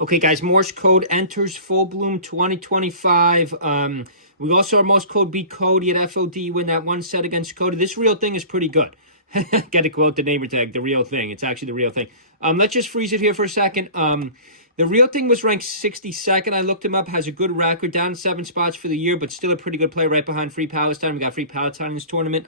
Okay, guys, Morse code enters full bloom 2025. We also our Morse code beat Cody at FOD, win that one set against Cody. This real thing is pretty good. Get to quote the neighbor tag, the real thing. It's actually the real thing. Let's just freeze it here for a second. The real thing was ranked 62nd. I looked him up, has a good record, down 7 spots for the year, but still a pretty good player right behind Free Palestine. We got Free Palestine in this tournament.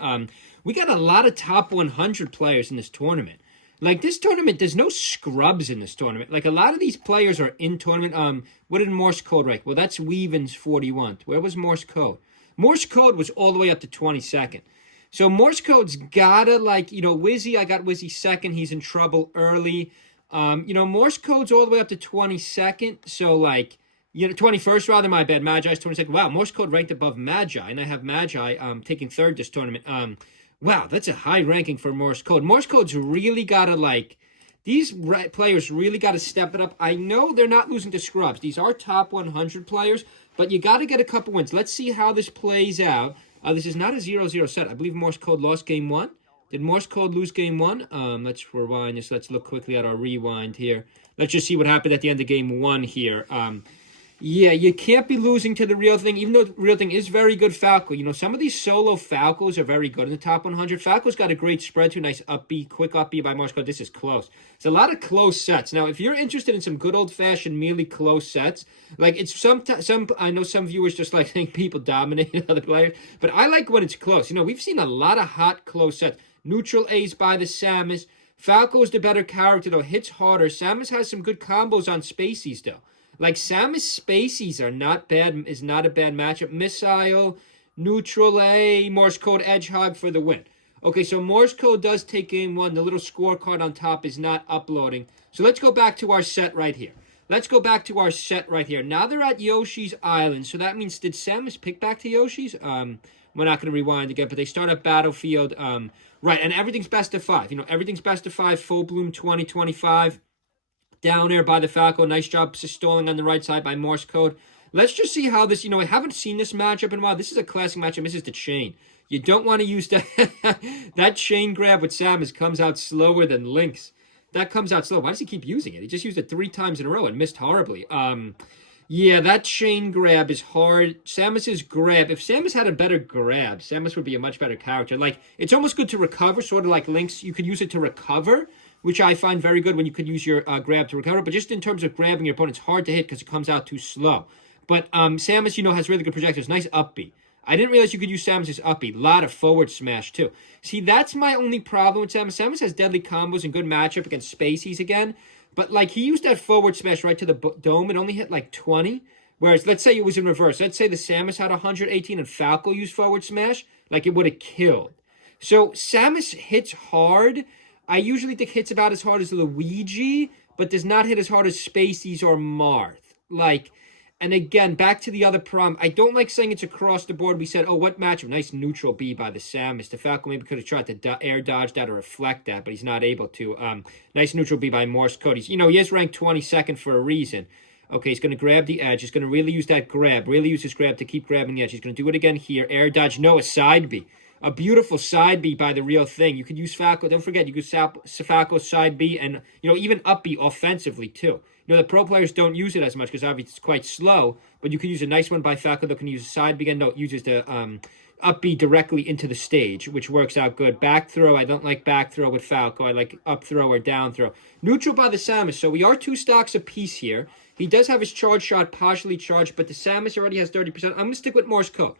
We got a lot of top 100 players in this tournament. Like, this tournament, there's no scrubs in this tournament. Like, a lot of these players are in tournament. What did Morse code rank? Well, that's Weaven's 41. Where was Morse code? Morse code was all the way up to 22nd. So Morse code's gotta, like, Wizzy, I got Wizzy second. He's in trouble early. Morse code's all the way up to 22nd. So, 21st rather, my bad. Magi's 22nd. Wow, Morse code ranked above Magi, and I have Magi taking third this tournament. Wow, that's a high ranking for Morse code. Morse code's really got to, these players really got to step it up. I know they're not losing to scrubs. These are top 100 players, but you got to get a couple wins. Let's see how this plays out. This is not a 0-0 set. I believe Morse code lost game 1. Did Morse code lose game 1? Let's rewind this. Let's look quickly at our rewind here. Let's just see what happened at the end of game 1 here. Yeah, you can't be losing to the real thing, even though the real thing is very good Falco. Some of these solo Falcos are very good in the top 100. Falco's got a great spread, too. Nice upbeat, quick upbeat by Morse code. This is close. It's a lot of close sets. Now, if you're interested in some good old-fashioned, merely close sets, it's some I know some viewers just think people dominate other players, but I like when it's close. We've seen a lot of hot, close sets. Neutral A's by the Samus. Falco's the better character, though. Hits harder. Samus has some good combos on Spaceys, though. Samus Spaceys are not bad, is not a bad matchup. Missile, Neutral A, Morse Code Edgehog for the win. Okay, so Morse Code does take game 1. The little scorecard on top is not uploading. So let's go back to our set right here. Now they're at Yoshi's Island. So that means, did Samus pick back to Yoshi's? We're not going to rewind again, but they start at Battlefield. Right, and everything's best of 5. Everything's best of 5, full bloom 2025. Down there by the Falco. Nice job stalling on the right side by Morse code. Let's just see how this, I haven't seen this matchup in a while. This is a classic matchup. This is the chain. You don't want to use that. That chain grab with Samus comes out slower than Link's. That comes out slow. Why does he keep using it? He just used it 3 times in a row and missed horribly. Yeah, that chain grab is hard. Samus's grab, if Samus had a better grab, Samus would be a much better character. It's almost good to recover, sort of like Link's. You could use it to recover, which I find very good when you could use your grab to recover. But just in terms of grabbing your opponent, it's hard to hit because it comes out too slow. But Samus, has really good projectiles. Nice upbeat. I didn't realize you could use Samus's upbeat. A lot of forward smash, too. See, that's my only problem with Samus. Samus has deadly combos and good matchup against Spaceys again. But, he used that forward smash right to the dome. It only hit, 20. Whereas, let's say it was in reverse. Let's say the Samus had 118 and Falco used forward smash. It would have killed. So, Samus hits hard. I usually think hits about as hard as Luigi, but does not hit as hard as Spaceys or Marth. And again, back to the other problem. I don't like saying it's across the board. We said, oh, what matchup? Nice neutral B by the Samus. The Falcon maybe could have tried to air dodge that or reflect that, but he's not able to. Nice neutral B by Morse code. He is ranked 22nd for a reason. Okay, he's going to grab the edge. He's going to really use that grab. Really use his grab to keep grabbing the edge. He's going to do it again here. Air dodge. No, a side B. A beautiful side B by the real thing. You could use Falco. Don't forget, you could use Falco side B and, even up B offensively, too. The pro players don't use it as much because obviously it's quite slow, but you could use a nice one by Falco that can use a side B. Again, no, it uses the up B directly into the stage, which works out good. Back throw, I don't like back throw with Falco. I like up throw or down throw. Neutral by the Samus. So we are 2 stocks apiece here. He does have his charge shot partially charged, but the Samus already has 30%. I'm going to stick with Morse code.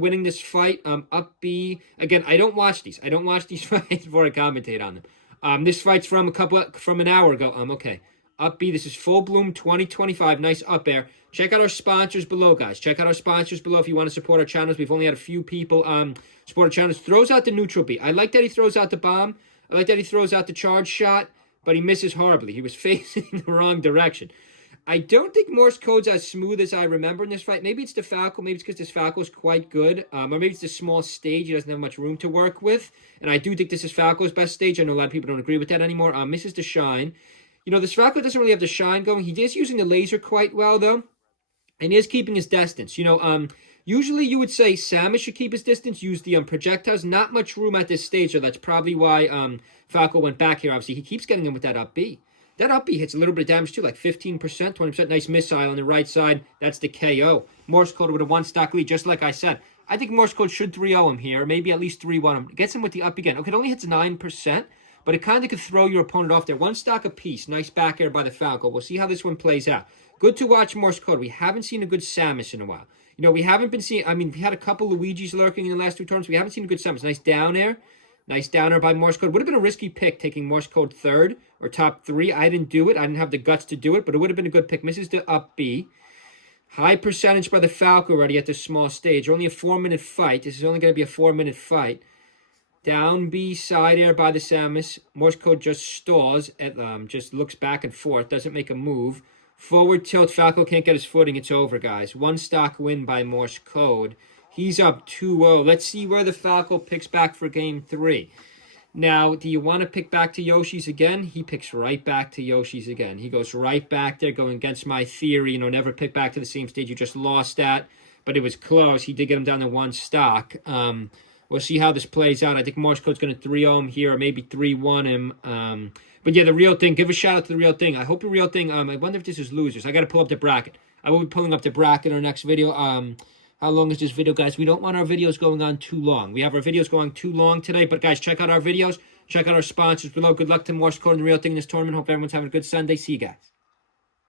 Winning this fight. Up B. Again, I don't watch these. Fights before I commentate on them. This fight's from an hour ago. Okay. Up B. This is full bloom 2025. Nice up air. Check out our sponsors below, guys. Check out our sponsors below if you want to support our channels. We've only had a few people support our channels. Throws out the neutral B. I like that he throws out the bomb. I like that he throws out the charge shot, but he misses horribly. He was facing the wrong direction. I don't think Morse code's as smooth as I remember in this fight. Maybe it's the Falco. Maybe it's because this Falco's quite good. Or maybe it's the small stage. He doesn't have much room to work with. And I do think this is Falco's best stage. I know a lot of people don't agree with that anymore. Misses the shine. This Falco doesn't really have the shine going. He is using the laser quite well, though. And he is keeping his distance. Usually you would say Samus should keep his distance, use the projectiles. Not much room at this stage, so that's probably why Falco went back here. Obviously, he keeps getting him with that up B. That up B hits a little bit of damage too, like 15%, 20%. Nice missile on the right side. That's the KO. Morsecode with a 1-stock lead, just like I said. I think Morsecode should 3-0 him here, maybe at least 3-1 him. Gets him with the up again. Okay, it only hits 9%, but it kind of could throw your opponent off there. 1 stock apiece. Nice back air by the Falco. We'll see how this one plays out. Good to watch Morsecode. We haven't seen a good Samus in a while. You know, we haven't been seeing, I mean, we had a couple Luigi's lurking in the last 2 turns. We haven't seen a good Samus. Nice down air. Nice down air by Morsecode. Would have been a risky pick taking Morsecode third or top 3. I didn't do it. I didn't have the guts to do it, but it would have been a good pick. Misses the up B. High percentage by the Falco already at this small stage. Only a 4-minute fight. This is only going to be a 4-minute fight. Down B, side air by the Samus. Morsecode just stalls. Just looks back and forth. Doesn't make a move. Forward tilt. Falco can't get his footing. It's over, guys. 1 stock win by Morsecode. He's up 2-0. Let's see where the Falco picks back for game 3. Now, do you want to pick back to Yoshi's again? He picks right back to Yoshi's again. He goes right back there, going against my theory. You know, never pick back to the same stage you just lost at. But it was close. He did get him down to 1 stock. We'll see how this plays out. I think Morsecode's going to 3-0 him here, or maybe 3-1 him. But yeah, the real thing. Give a shout out to the real thing. I hope the real thing. I wonder if this is losers. I got to pull up the bracket. I will be pulling up the bracket in our next video. How long is this video, guys? We don't want our videos going on too long. We have our videos going too long today. But, guys, check out our videos. Check out our sponsors below. Good luck to Morsecode and the real thing in this tournament. Hope everyone's having a good Sunday. See you guys.